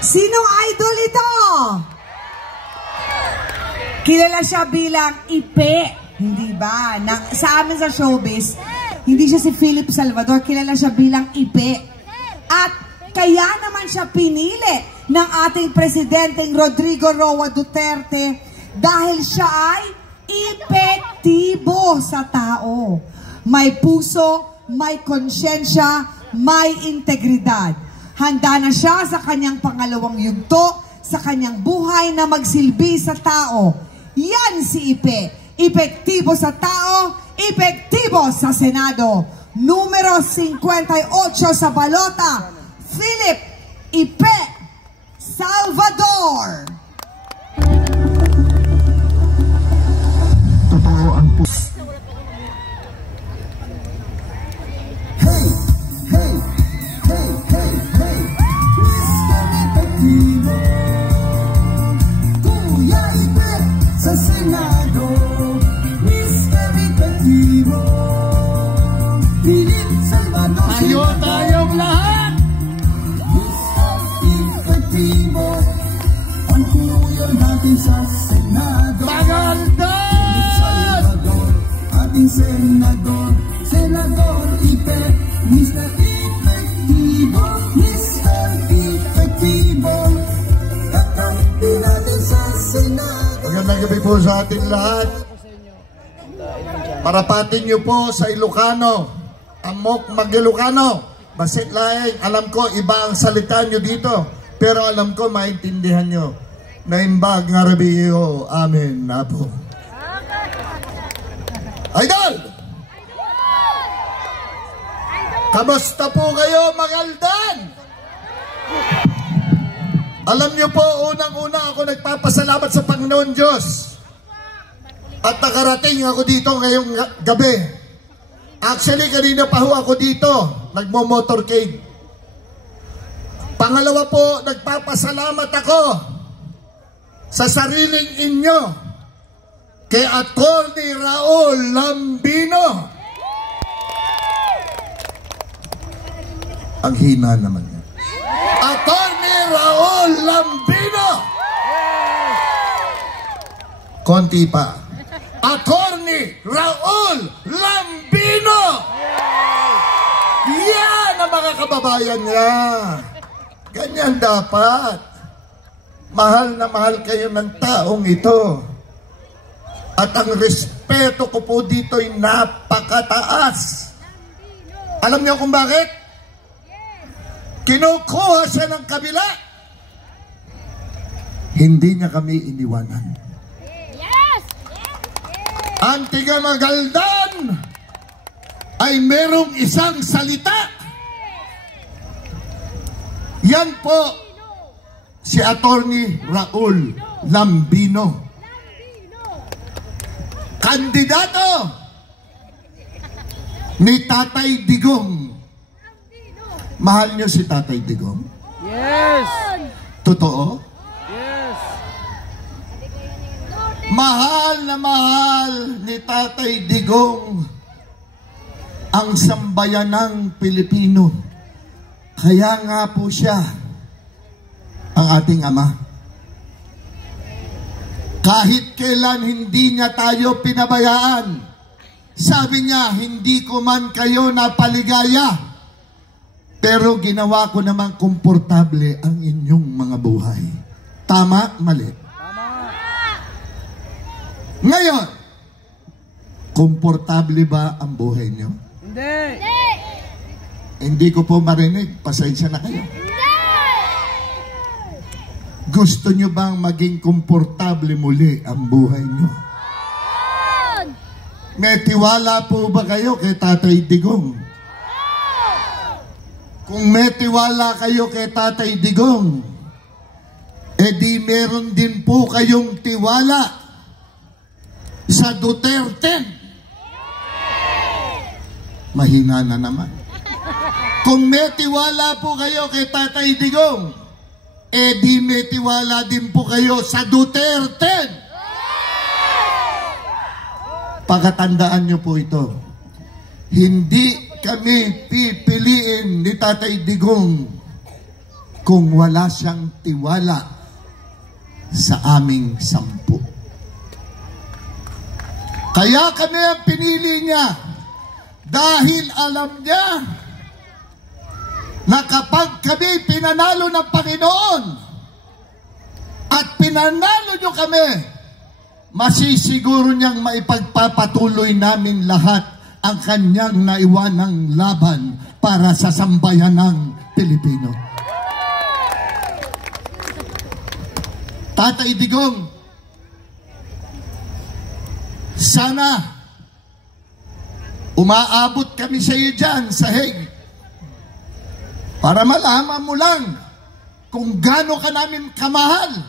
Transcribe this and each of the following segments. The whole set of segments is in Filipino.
Sinong idol ito? Kilala siya bilang Ipe, hindi ba? Sa amin sa showbiz, hindi siya si Philip Salvador, kilala siya bilang Ipe. At kaya naman siya pinili ng ating presidenteng Rodrigo Roa Duterte dahil siya ay epektibo sa tao. May puso, may konsyensya, may integridad. Handa na siya sa kanyang pangalawang yugto, sa kanyang buhay na magsilbi sa tao. Yan si Ipe. Epektibo sa tao, epektibo sa Senado. Numero 58 sa balota, Philip Ipe Salvador. Totoo ang puso. Hey, hey, hey, hey, hey, Mr. Epektibo, Kuya Ipe sa Senado, Mr. Epektibo, Philip Salvador. Tayong lahat. Mr. Epektibo, ang kuya natin sa Senado. Philip Salvador, ating senador, Senador Ipe, Mr. Epektibo, Mr. Epektibo, kakampi natin sa Senado. Magandang gabi po sa ating lahat. Parapatin niyo po sa Ilocano, amok mag-Ilocano, basit laing, alam ko iba ang salita niyo dito, pero alam ko maintindihan niyo. Naimbag nga rabiyo, amen na po. Idol! Kamusta po kayo, Magaldan? Alam niyo po, unang-una ako nagpapasalamat sa Panginoon Diyos. At nakarating ako dito ngayong gabi. Actually, kanina pa ho ako dito, nagmo-motorcade. Pangalawa po, nagpapasalamat ako sa sariling inyo kay Atty. Raul Lambino. Ang hina naman niya. Atty. Raul Lambino. Konti pa. Atty. Raul Lambino. Yan ang mga kababayan niya. Ganyan dapat. Mahal na mahal kayo ng taong ito. At ang respeto ko po dito ay napakataas. Alam niyo kung bakit? Kinukuha siya ng kabila. Hindi niya kami iniwanan. Yes! Ang tiga Magaldan ay merong isang salita. Yan po si Atty. Raul Lambino. Kandidato ni Tatay Digong. Mahal niyo si Tatay Digong? Yes! Totoo? Yes! Mahal na mahal ni Tatay Digong ang sambayanang Pilipino. Kaya nga po siya ang ating ama. Kahit kailan hindi niya tayo pinabayaan. Sabi niya, hindi ko man kayo napaligaya, pero ginawa ko namang komportable ang inyong mga buhay. Tama? Mali? Tama! Ngayon, komportable ba ang buhay niyo? Hindi! Hindi ko po marinig. Pasensya na kayo. Gusto nyo bang maging komportable muli ang buhay nyo? May tiwala po ba kayo kay Tatay Digong? Kung may tiwala kayo kay Tatay Digong, edi meron din po kayong tiwala sa Duterte. Mahina na naman. Kung may tiwala po kayo kay Tatay Digong, di may tiwala din po kayo sa Duterte. Pagkatandaan nyo po ito. Hindi kami pipiliin ni Tatay Digong kung wala siyang tiwala sa aming 10. Kaya kami ang pinili niya dahil alam niya na kapag kami pinanalo ng Panginoon at pinanalo niyo kami, masisiguro niyang maipagpapatuloy namin lahat ang kanyang naiwanang laban para sa sambayan ng Pilipino. Tatay Digong, sana umaabot kami sa iyo dyan sa Hague para malaman mo lang kung gaano ka namin kamahal,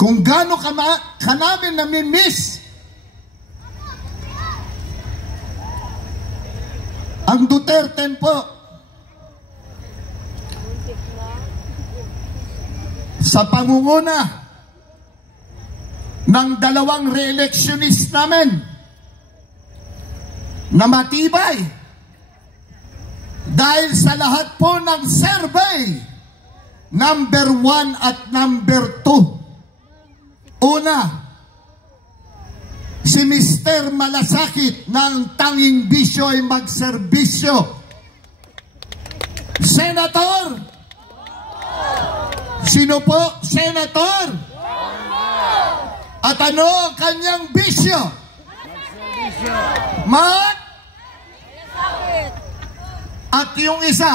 kung gaano ka namin namimiss. Ang Duterte po, sa pangunguna ng 2 re-electionist namin na matibay dahil sa lahat po ng survey, number 1 at number 2. Una, si Mr. Malasakit na ang tanging bisyo ay magserbisyo. Senator! Sino po? Senator! At ano ang kanyang bisyo? At yung isa,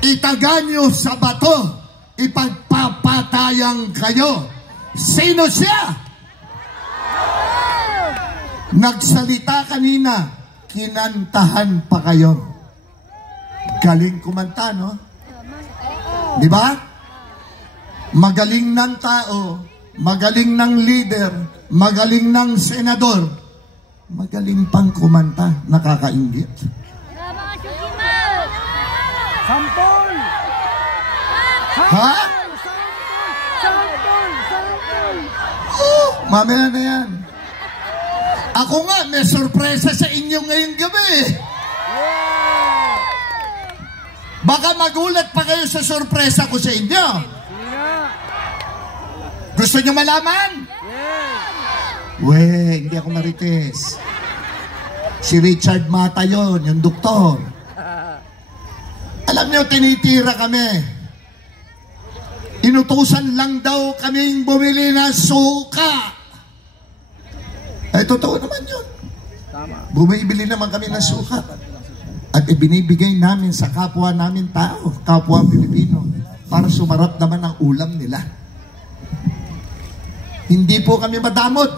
itaganyo sa bato, ipagpapatayang kayo. Sino siya? Nagsalita kanina, kinantahan pa kayo. Galing kumanta, no? Di ba? Magaling ng tao, magaling ng leader, magaling ng senador, magaling pang kumanta, nakakainggit. Sampol! Ha? Oh, mamaya na yan. Ako nga, may sorpresa sa inyo ngayong gabi. Baka magulat pa kayo sa sorpresa ko sa inyo. Gusto nyo malaman? We, hindi ako marites. Si Richard Mata yun, yung doktor. Alam nyo, tinitira kami. Inutusan lang daw kaming bumili ng suka. Ay, totoo naman yun. Bumibili naman kami ng suka. At ibinibigay namin sa kapwa namin tao, kapwa Pilipino, para sumarap naman ang ulam nila. Hindi po kami madamot.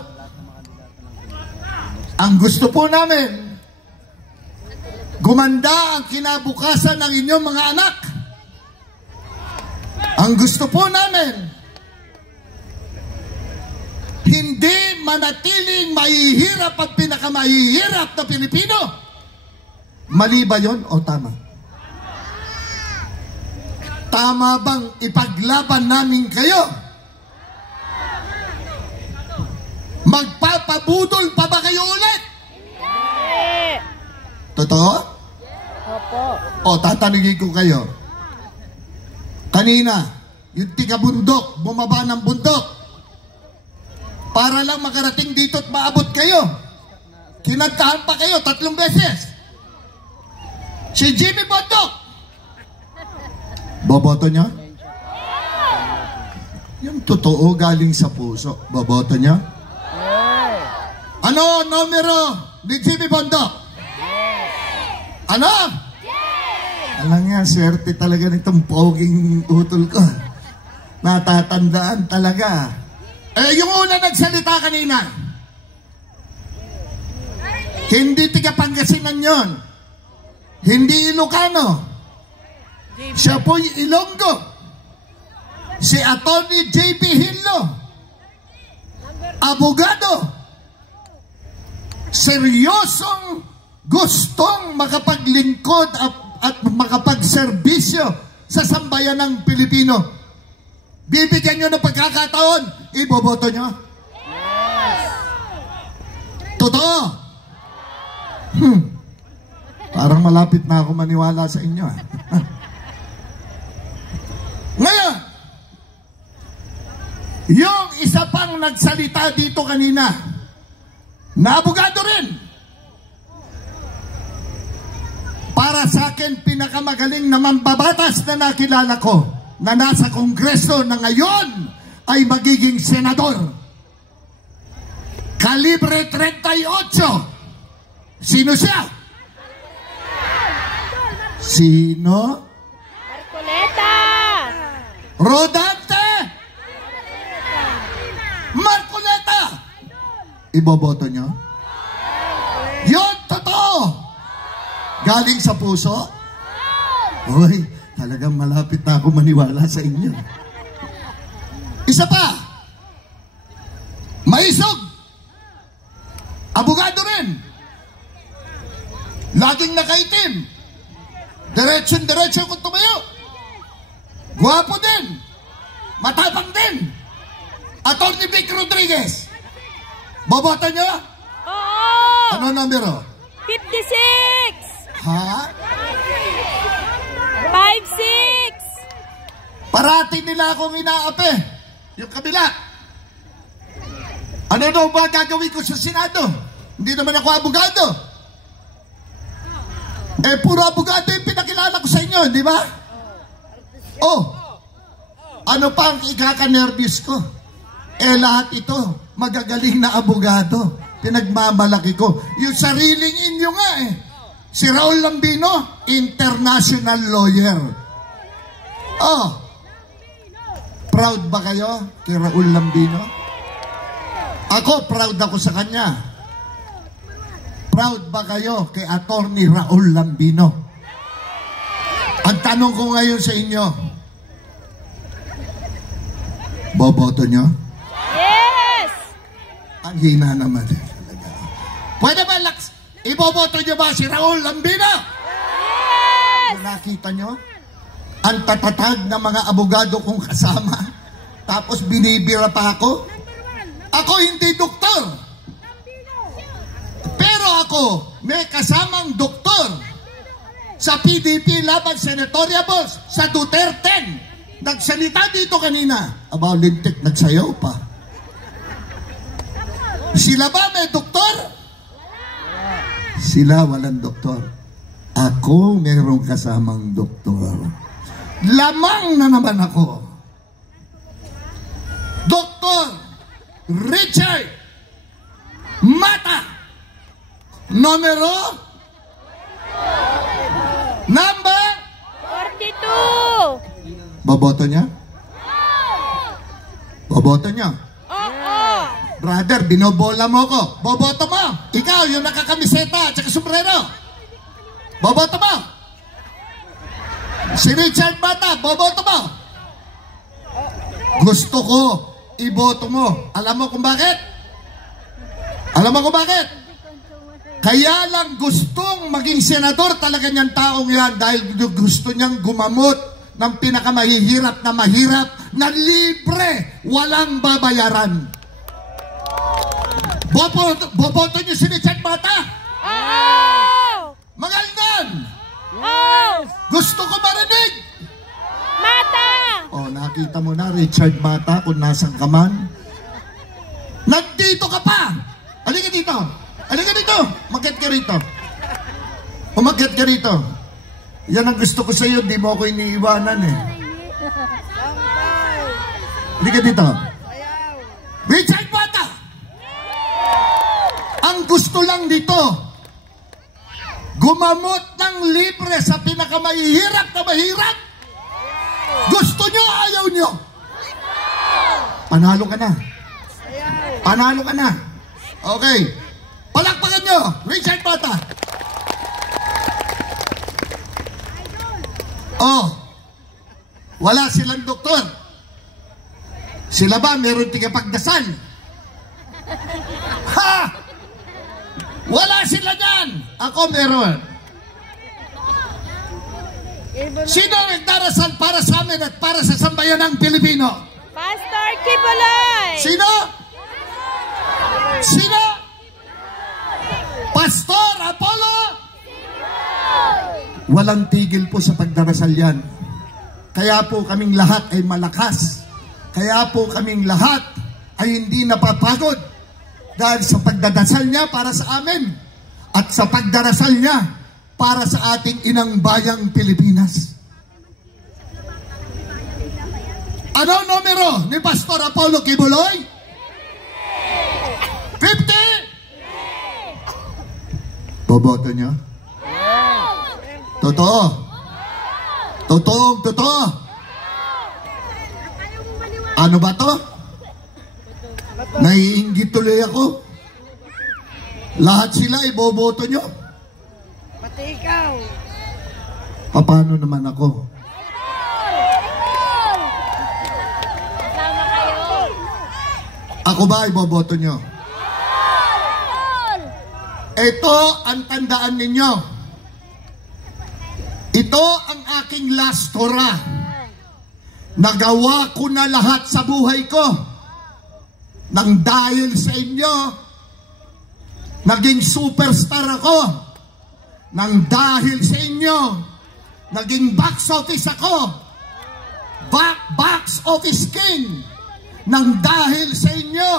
Ang gusto po namin, gumanda ang kinabukasan ng inyong mga anak. Ang gusto po namin, hindi manatiling mahihirap at pinakamahihirap na Pilipino. Mali ba yun o tama? Tama bang ipaglaban namin kayo? Magpapabudol pa ba kayo ulit? Totoo? Opo. O, tatanungin ko kayo. Kanina, yung tiga-bundok, bumaba ng bundok, para lang makarating dito at maabot kayo. Kinantahan pa kayo 3 beses. Si Jimmy Bundok, boboto niya? Yung totoo galing sa puso, boboto niya? Ano numero ni Jimmy Bundok? Ano? Alam nga, swerte talaga nitong poging utol ko. Natatandaan talaga. Yung una nagsalita kanina, hindi tiga Pangasinan yun. Hindi Ilocano. Siya po'y Ilonggo. Si Atty. J.P. Hillo. Abogado. Seryosong gustong makapaglingkod at makapagserbisyo sa sambayan ng Pilipino. Bibigyan nyo ng pagkakataon, iboboto nyo? Yes! Totoo? Parang malapit na ako maniwala sa inyo. Ngayon, yung isa pang nagsalita dito kanina, na abogado rin. Para sa akin, pinakamagaling na mambabatas na nakilala ko na nasa Kongreso na ngayon ay magiging senador. Kalibre 38. Sino siya? Sino? Marcoleta! Rodante! Marcoleta! Iboboto nyo? Yun, totoo! Galing sa puso? Uy, talagang malapit na ako maniwala sa inyo. Isa pa, maisog, abogado rin, laging nakaitim, diretsyon kung tumayo, guwapo din, matapang din, Atty. Vic Rodriguez. Boboto nyo? Oo! Ano numero? 56! Ha? 56! Parati nila akong inaapi. Yung kabila. Ano daw ba gagawin ko sa Senado? Hindi naman ako abogado. Eh, puro abogado yung pinakilala ko sa inyo, di ba? Oh, ano pa ang ikaka-nervous ko? Eh, lahat ito, magagaling na abogado. Pinagmamalaki ko. Yung sariling inyo nga eh. Si Raul Lambino, international lawyer. Oh, proud ba kayo kay Raul Lambino? Ako, proud ako sa kanya. Proud ba kayo kay Atty. Raul Lambino? Ang tanong ko ngayon sa inyo, boboto nyo? Yes! Ang hina naman. Pwede ba, iboboto nyo ba si Raul Lambino? Yes! Nakita nyo? Ang tatatag ng mga abogado kong kasama. Tapos binibira pa ako? Ako hindi doktor. Pero ako, may kasamang doktor sa PDP laban senatorial boss sa Duterte. Nagsalita dito kanina. Aba, lintik, nagsayaw pa. Sila ba may doktor? Sila walang doktor. Ako mayroong kasamang doktor. Lamang na naman ako. Dr. Richard Mata. Numero? Number? 42! Boboto niya? Boboto niya? Oo! Brother, binobola mo ko. Boboto mo. Ikaw, yung nakakamiseta at saka sombrero. Boboto mo. Si Richard Mata, boboto mo. Gusto ko, iboto mo. Alam mo kung bakit? Alam mo kung bakit? Kaya lang gustong maging senador talaga niyang taong yan dahil gusto niyang gumamot ng pinakamahihirap na mahirap na libre, walang babayaran. Boboto niyo si Richard Mata? Oo! Magaldan! Oo! Gusto ko marinig! Mata! Oh, nakita mo na, Richard Mata, kung nasan ka man. Nandito ka pa! Halika dito! Halika dito! Umakyat ka rito! Umakyat ka rito! Yan ang gusto ko sa iyo, di mo ako iniiwanan eh. Halika dito! Richard Mata! Ang gusto lang dito, gumamot ng libre sa pinakamahihirap na mahirap. Gusto nyo o ayaw nyo? Panalo ka na. Panalo ka na. Okay. Palakpakan nyo, Richard Mata. Oh, wala silang doktor. Sila ba meron tigapagdasal? Ha! Wala sila dyan! Ako meron. Sino nagdarasal para sa amin at para sa sambayanang Pilipino? Pastor Kibuloy! Sino? Sino? Pastor Apollo? Walang tigil po sa pagdarasal yan. Kaya po kaming lahat ay malakas. Kaya po kaming lahat ay hindi napapagod. Dahil sa pagdadasal niya para sa amin. At sa pagdarasal niya para sa ating inang bayang Pilipinas. Ano numero ni Pastor Apollo Kibuloy? 50? Boboto niyo? Totoo? Totoo? Ano ba to? Naiinggit tuloy ako. Lahat sila iboboto nyo. Pati ikaw. Paano naman ako? Kasama kayo. Ako ba iboboto nyo? Ito ang tandaan ninyo. Ito ang aking last hurrah. Nagawa ko na lahat sa buhay ko. Nang dahil sa inyo, naging superstar ako. Nang dahil sa inyo, naging box office ako. Box office king. Nang dahil sa inyo,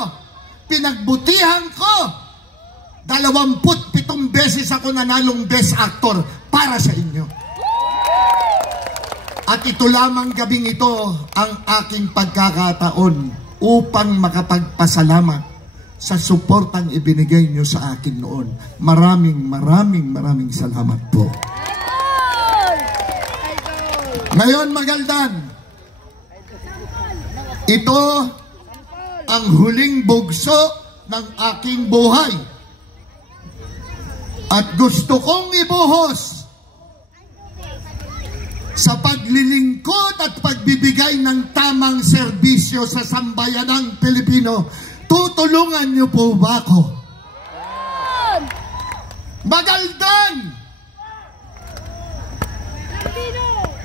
pinagbutihan ko. 27 beses ako nanalong best actor para sa inyo. At ito lamang gabing ito ang aking pagkakataon upang makapagpasalamat sa suportang ibinigay nyo sa akin noon. Maraming salamat po. Ngayon, Magaldan, ito ang huling bugso ng aking buhay. At gusto kong ibuhos sa paglilingkod at pagbibigay ng tamang serbisyo sa sambayanang Pilipino. Tutulungan niyo po ba ako? Magaldan!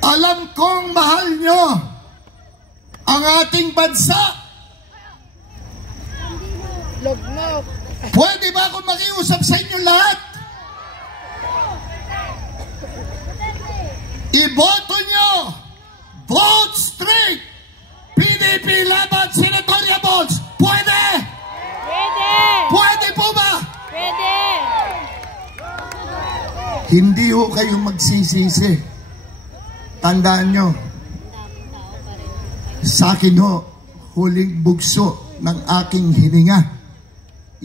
Alam kong mahal niyo ang ating bansa. Lognok. Pwede ba akong makiusap sa inyo lahat? Iboto nyo! Vote straight! PDP laban Senatorial Balls! Pwede! Pwede! Pwede po ba? Pwede! Hindi ho kayong magsisisi. Tandaan nyo, sa akin ho, huling bugso ng aking hininga,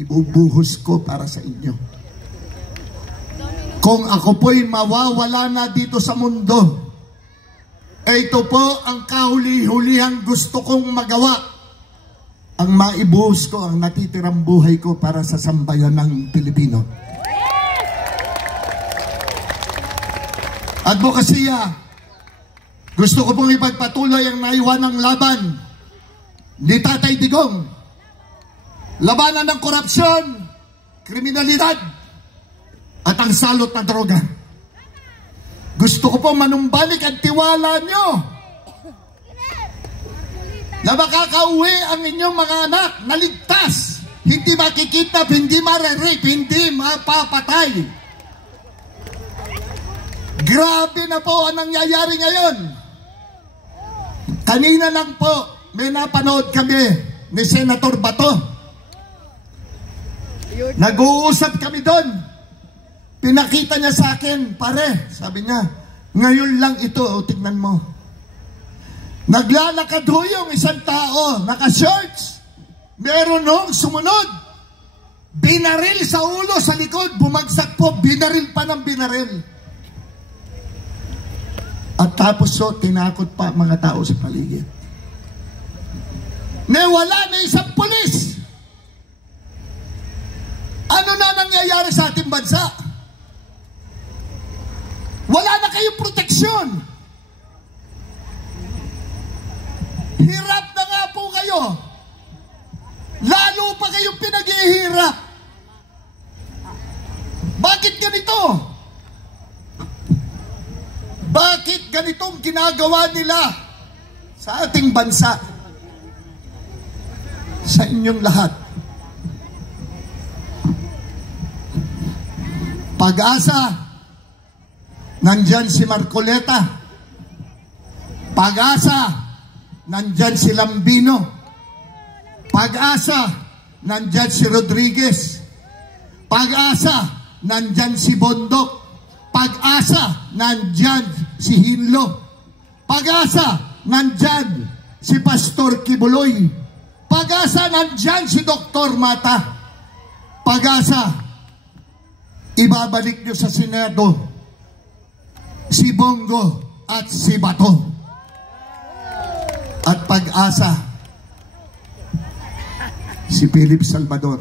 ibubuhos ko para sa inyo. Kung ako po'y mawawala na dito sa mundo, ito po ang kahuli-hulihang gusto kong magawa. Ang maibuhos ko ang natitirang buhay ko para sa sambayan ng Pilipino. Advokasya, gusto ko pong ipagpatuloy ang naiwanang laban ni Tatay Digong. Labanan ng korupsyon, kriminalidad, at ang salot na droga. Gusto ko po manumbalik ang tiwala nyo na makakauwi ang inyong mga anak na ligtas, hindi makikita, hindi marerape, hindi mapapatay. Grabe na po ang nangyayari ngayon. Kanina lang po may napanood kami ni Senator Bato. Nag-uusap kami doon. Pinakita niya sa akin, pare, sabi niya, ngayon lang ito, tignan mo. Naglalakad ho yung isang tao, naka-shorts. Meron hong sumunod. Binaril sa ulo, sa likod, bumagsak po, binaril pa ng binaril. At tapos so, tinakot pa mga tao sa paligid. Wala na isang pulis. Ano na nangyayari sa ating bansa? Wala na kayong proteksyon. Hirap na nga po kayo. Lalo pa kayong pinaghihirap. Bakit ganito? Bakit ganitong ginagawa nila sa ating bansa? Sa inyong lahat. Pag-asa, nandyan si Marcoleta. Pag-asa, nandyan si Lambino. Pag-asa, nandyan si Rodriguez. Pag-asa, nandyan si Bondok. Pag-asa, nandyan si Hinlo. Pag-asa, nandyan si Pastor Kibuloy. Pag-asa, nandyan si Dr. Mata. Pag-asa, ibabalik nyo sa Senado si Bongo at si Bato. At pag-asa, si Philip Salvador.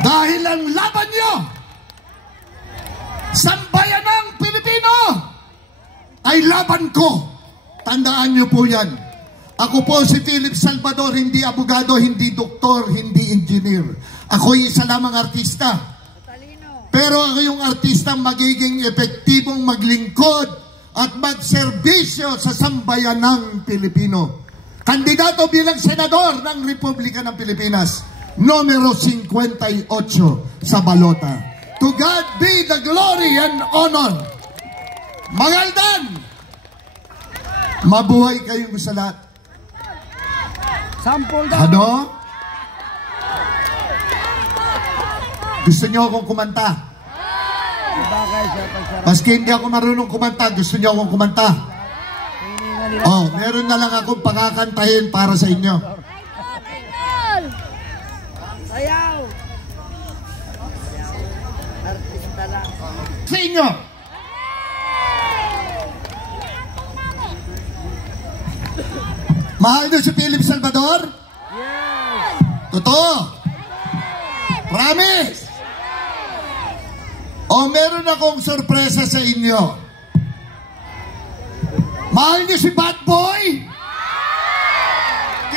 Dahil ang laban nyo, sambayanang Pilipino, ay laban ko. Tandaan nyo po yan. Ako po si Philip Salvador, hindi abogado, hindi doktor, hindi engineer. Ako'y isa lamang artista. Pero ako yung artista magiging epektibong maglingkod at magserbisyo sa sambayanang Pilipino. Kandidato bilang senador ng Republika ng Pilipinas, numero 58 sa balota. To God be the glory and honor. Magaldan! Mabuhay kayong sa lahat. Sample daw. Ano? Gusto niyo akong kumanta? Maski hindi ako marunong kumanta, gusto niyo akong kumanta? Oh, meron na lang akong pakakantahin para sa inyo. Sayaw. Artista lang. Sa inyo. Mahal niyo si Philip Salvador? Yes. Totoo? Promise? O meron akong sorpresa sa inyo. Mahal niyo si Bad Boy?